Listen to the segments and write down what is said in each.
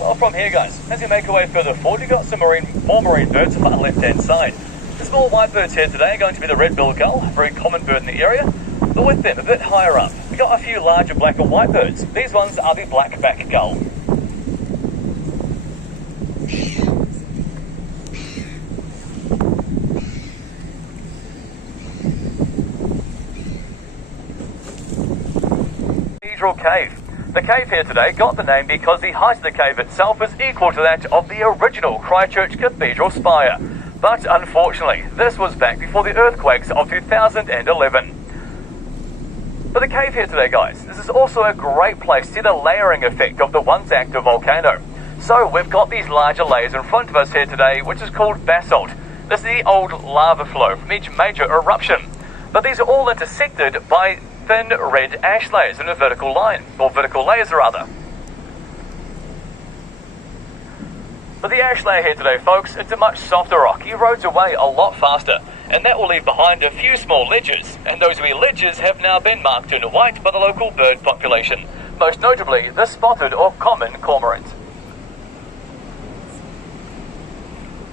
Well, from here, guys, as you make your way further forward, you've got some more marine birds on the left-hand side. The small white birds here today are going to be the red-billed gull, a very common bird in the area. But with them, a bit higher up, we've got a few larger black and white birds. These ones are the black-back gull. Cave. The cave here today got the name because the height of the cave itself is equal to that of the original Christchurch Cathedral spire. But unfortunately, this was back before the earthquakes of 2011. But the cave here today, guys, this is also a great place to see the layering effect of the once active volcano. So we've got these larger layers in front of us here today, which is called basalt. This is the old lava flow from each major eruption. But these are all intersected by thin red ash layers in a vertical line, or vertical layers rather. But the ash layer here today, folks, it's a much softer rock. It erodes away a lot faster, and that will leave behind a few small ledges, and those wee ledges have now been marked in white by the local bird population, most notably the spotted or common cormorant.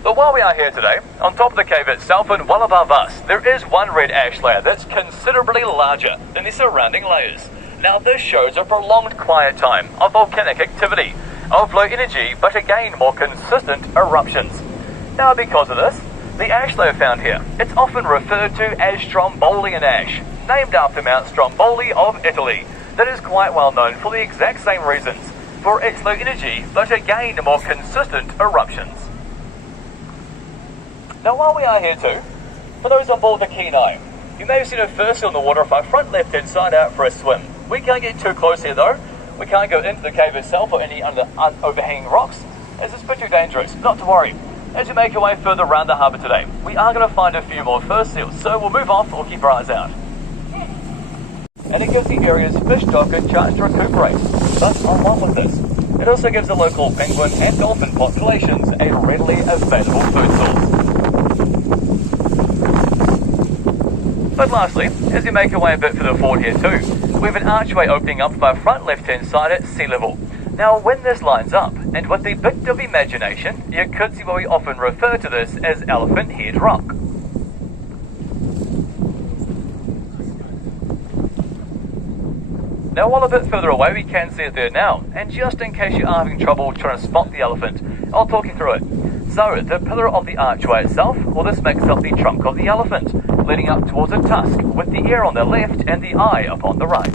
But while we are here today, on top of the cave itself and well above us, there is one red ash layer that's considerably larger than the surrounding layers. Now this shows a prolonged quiet time of volcanic activity, of low energy but again more consistent eruptions. Now because of this, the ash layer found here, it's often referred to as Strombolian ash, named after Mount Stromboli of Italy, that is quite well known for the exact same reasons, for its low energy but again more consistent eruptions. Now while we are here too, for those on board the Kenai, you may have seen a fur seal in the water off our front left-hand side out for a swim. We can't get too close here though. We can't go into the cave itself or any overhanging rocks, as it's a bit too dangerous. Not to worry. As you make your way further around the harbour today, we are going to find a few more fur seals, so we'll move off or keep our eyes out. And it gives the area's fish stock a chance to recuperate. But along with this, it also gives the local penguin and dolphin populations a readily available food source. But lastly, as you make your way a bit further forward here too, we have an archway opening up from our front left-hand side at sea level. Now when this lines up, and with a bit of imagination, you could see why we often refer to this as Elephant Head Rock. Now while a bit further away we can see it there now, and just in case you are having trouble trying to spot the elephant, I'll talk you through it. So, the pillar of the archway itself, well this makes up the trunk of the elephant, leading up towards a tusk, with the ear on the left and the eye upon the right.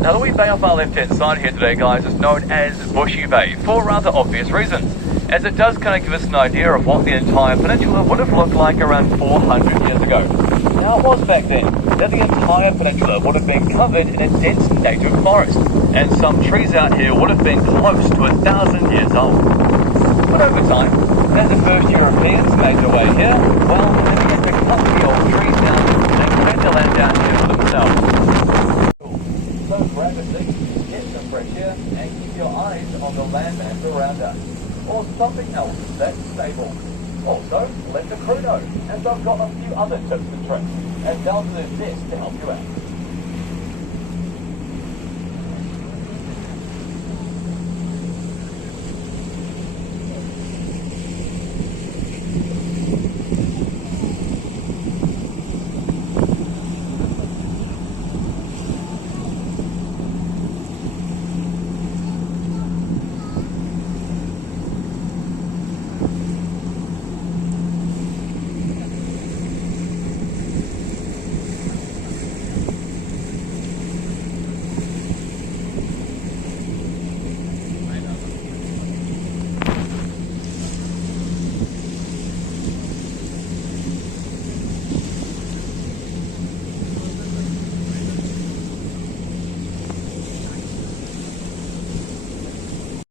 Now the wee bay off our left-hand side here today, guys, is known as Bushy Bay for rather obvious reasons, as it does kind of give us an idea of what the entire peninsula would have looked like around 400 years ago. Now it was back then that the entire peninsula would have been covered in a dense native forest, and some trees out here would have been close to 1,000 years old. But over time, as the first Europeans made their way here, well, they began to cut the old trees down and clear the land down here for themselves. So grab a stick, get some fresh air, and keep your eyes on the landmass around us, or something else that's stable. Also, let the crew know, as I've got a few other tips and tricks, and they'll do their best to help you out.